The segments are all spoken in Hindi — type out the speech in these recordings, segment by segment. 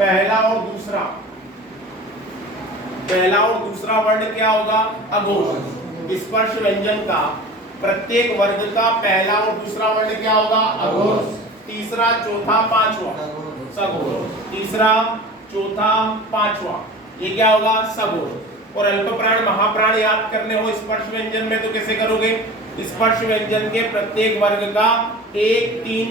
पहला और दूसरा वर्ण क्या होगा? अघोष। स्पर्श व्यंजन का प्रत्येक वर्ग का पहला और दूसरा वर्ण क्या होगा? अघोष। तीसरा, चौथा, पांचवा सघोष। तीसरा, चौथा, पांचवा ये क्या होगा? सघोष। और अल्प प्राण महाप्राण याद करने हो स्पर्श व्यंजन में तो कैसे करोगे? स्पर्श व्यंजन के प्रत्येक वर्ग का 1 3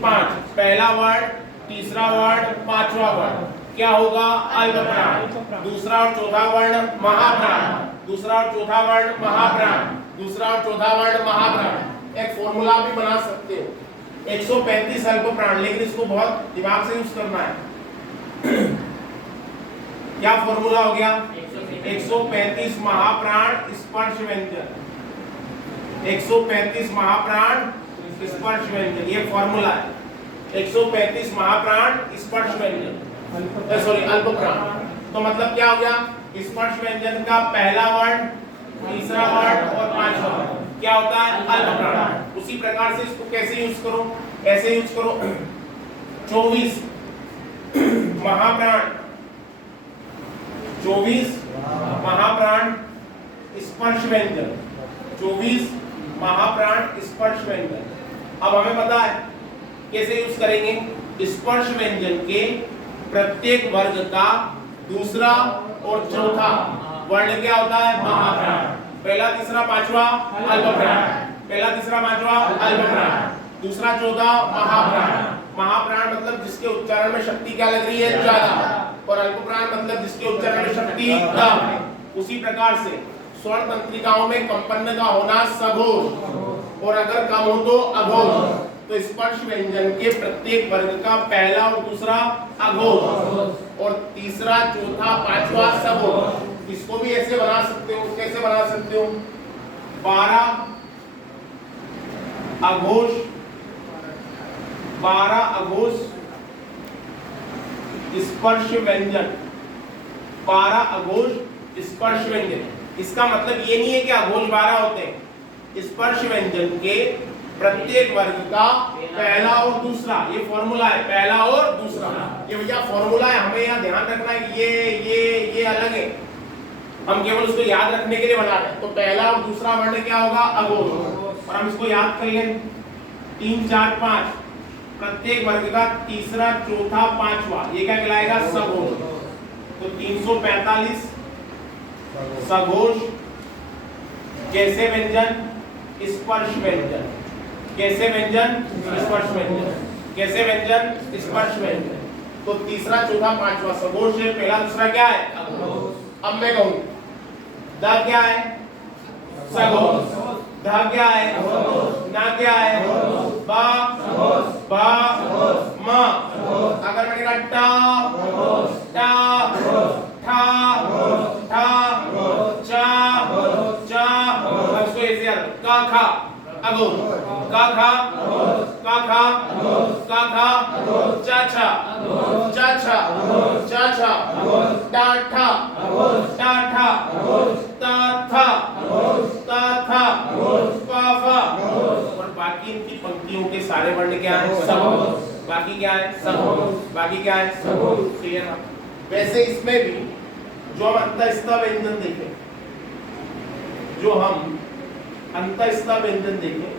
5 पहला वर्ण, तीसरा वर्ण, पांचवा वर्ण क्या होगा? अल्प प्राण। दूसरा और चौथा वर्ण महाप्राण। दूसरा और चौथा वर्ण महाप्राण। दूसरा और चौथा वर्ण महाप्राण। एक फॉर्मूला भी बना सकते हो 135 अल्प प्राण, लेकिन इसको बहुत दिमाग से यूज करना है। क्या फॉर्मूला हो गया? 135 महाप्राण स्पर्श व्यंजन। 135 महाप्राण स्पर्श व्यंजन ये फॉर्मूला है। 135 महाप्राण स्पर्श व्यंजन सॉरी अल्प प्राण। तो मतलब क्या हो गया? स्पर्श व्यंजन का पहला वर्ण, तीसरा वर्ण और पांचवा वर्ण क्या होता है? अल्प प्राण। उसी प्रकार से इसको कैसे यूज करो? ऐसे यूज करो 24 महाप्राण 24 महाप्राण स्पर्श व्यंजन। 24 महाप्राण स्पर्श व्यंजन। अब हमें पता है कैसे यूज करेंगे। स्पर्श व्यंजन के प्रत्येक वर्ग का दूसरा और चौथा वर्ण क्या होता है? महाप्राण। पहला, तीसरा, पांचवा अल्प प्राण। पहला, तीसरा, पांचवा अल्प प्राण। दूसरा, चौथा महाप्राण। महाप्राण मतलब जिसके उच्चारण में शक्ति क्या लग रही है? ज्यादा। और अल्प प्राण मतलब जिसके उच्चारण में शक्ति कम। उसी प्रकार से स्वर तंत्रिकाओं में कंपन का होना सघोष और अगर कम हो तो अघोष। तो स्पर्श व्यंजन के प्रत्येक वर्ग का पहला और दूसरा अघोष और तीसरा, चौथा, पांचवा सघोष। इसको भी ऐसे बना सकते हो। कैसे बना सकते हो? 12 अघोष 12 अघोष स्पर्श व्यंजन। 12 अघोष स्पर्श व्यंजन। इसका मतलब ये नहीं है कि अघोष 12 होते हैं। स्पर्श व्यंजन के प्रत्येक वर्ग का पहला और दूसरा ये फॉर्मूला है। पहला और दूसरा ये भैया फॉर्मूला है। हमें यहाँ ध्यान रखना है कि ये अलग है। हम केवल उसको याद रखने के लिए बना रहे हैं। तो पहला और दूसरा वर्ण क्या होगा? अघोष। और हम इसको याद कर लें 3 4 5 प्रत्येक वर्ग का तीसरा, चौथा, पांचवा ये क्या कहलाएगा? सघोष। तो 345 सघोष कैसे व्यंजन? स्पर्श व्यंजन। कैसे व्यंजन? स्पर्श व्यंजन। कैसे व्यंजन? स्पर्श व्यंजन। तो तीसरा, चौथा, पांचवा सघोष है। पहला, दूसरा क्या है? अब मैं कहूं द क्या है? सघोष। ध क्या है? ना क्या है? बा म। अगर मैंने कहा टा ठा चा उसको ऐसे याद का खा अघोष। का खा चाचा टाठा ताथा पाफा। और बाकी इनकी पंक्तियों के सारे वर्ण क्या है? सघोष। बाकी क्या है? सघोष। बाकी क्या है? सघोष। क्लियर? वैसे इसमें भी जो हम अंतःस्थ व्यंजन देखें